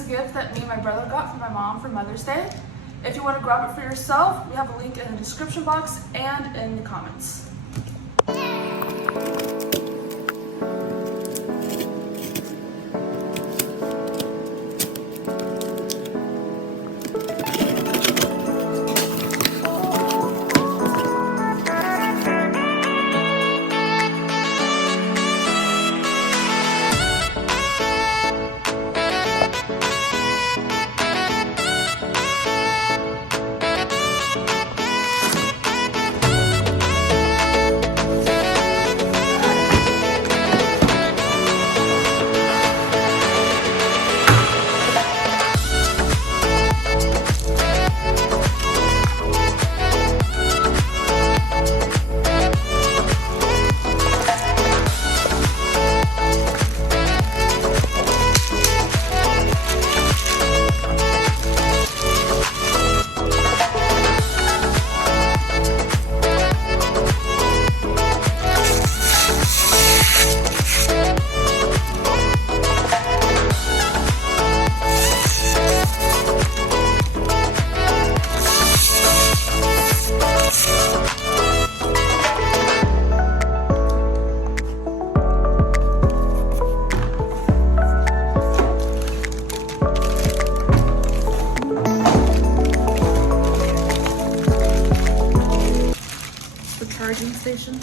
is a gift that me and my brother got from my mom for Mother's Day. If you want to grab it for yourself, we have a link in the description box and in the comments. Charging station.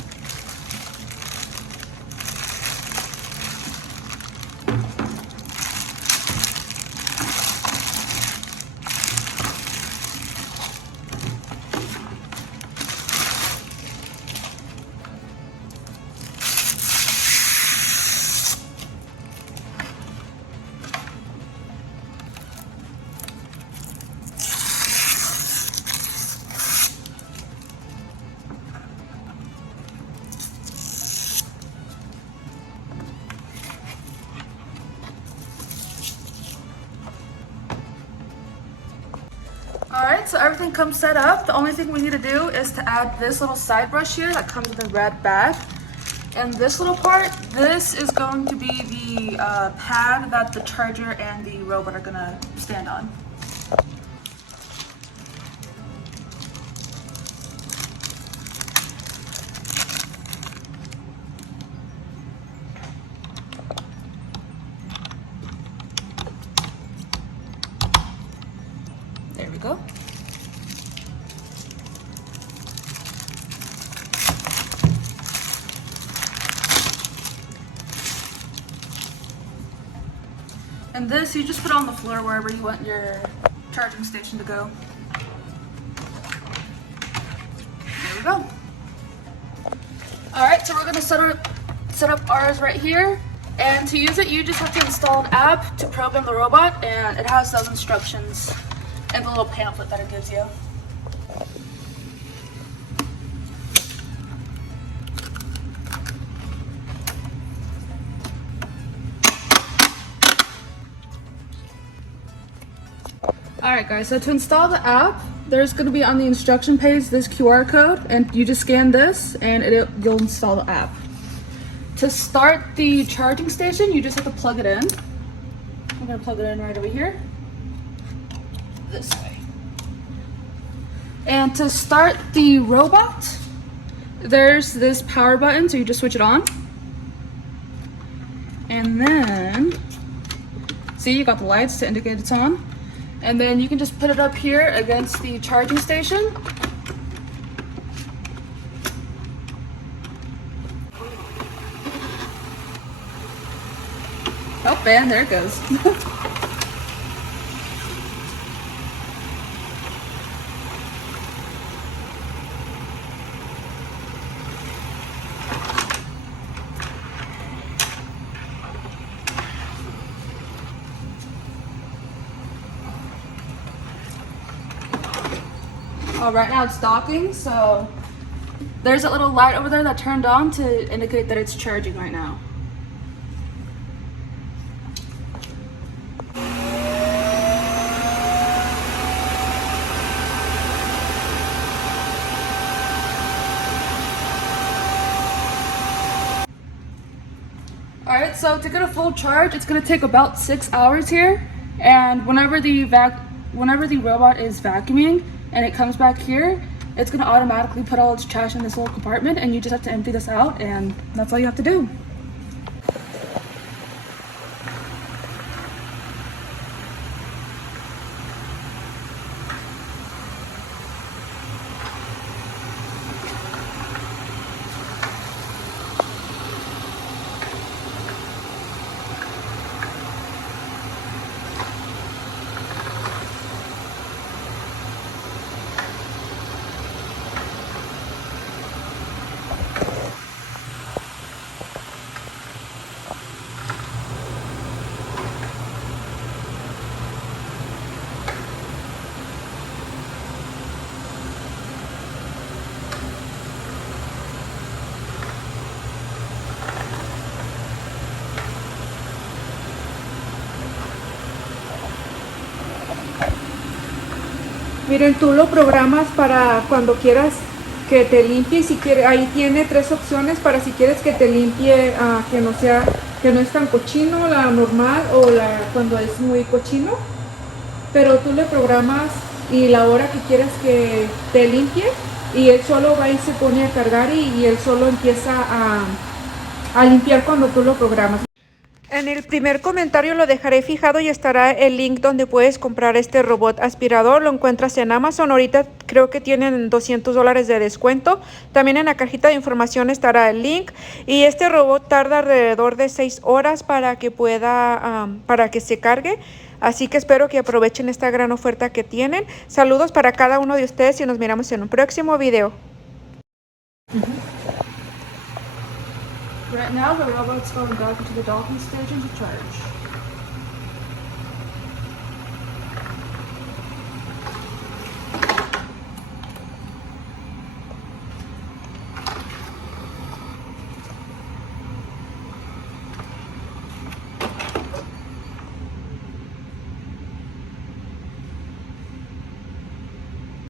Alright, so everything comes set up. The only thing we need to do is to add this little side brush here that comes in the red bag. And this little part, this is going to be the pad that the charger and the robot are going to stand on. There we go. And this, you just put on the floor wherever you want your charging station to go. There we go. Alright, so we're going to set up ours right here. And to use it, you just have to install an app to program the robot, and it has those instructions and the little pamphlet that it gives you. Alright guys, so to install the app, there's going to be on the instruction page this QR code, and you just scan this and you'll install the app. To start the charging station, you just have to plug it in. I'm going to plug it in right over here. This way. And to start the robot, there's this power button, so you just switch it on. And then, see, you got the lights to indicate it's on. And then you can just put it up here against the charging station. Oh, and there it goes. Right now it's docking, so there's a little light over there that turned on to indicate that it's charging right now. Alright, so to get a full charge, it's going to take about 6 hours here. And whenever the robot is vacuuming and it comes back here, it's gonna automatically put all its trash in this little compartment, and you just have to empty this out, and that's all you have to do. Miren, tú lo programas para cuando quieras que te limpie. Si quiere, ahí tiene 3 opciones para si quieres que te limpie, que no es tan cochino, la normal o la cuando es muy cochino. Pero tú le programas y la hora que quieras que te limpie, y él solo va y se pone a cargar y él solo empieza a limpiar cuando tú lo programas. En el primer comentario lo dejaré fijado y estará el link donde puedes comprar este robot aspirador. Lo encuentras en Amazon. Ahorita creo que tienen $200 de descuento. También en la cajita de información estará el link. Y este robot tarda alrededor de 6 horas para que para que se cargue. Así que espero que aprovechen esta gran oferta que tienen. Saludos para cada uno de ustedes y nos miramos en un próximo video. Right now, the robot's going back into the docking station to charge.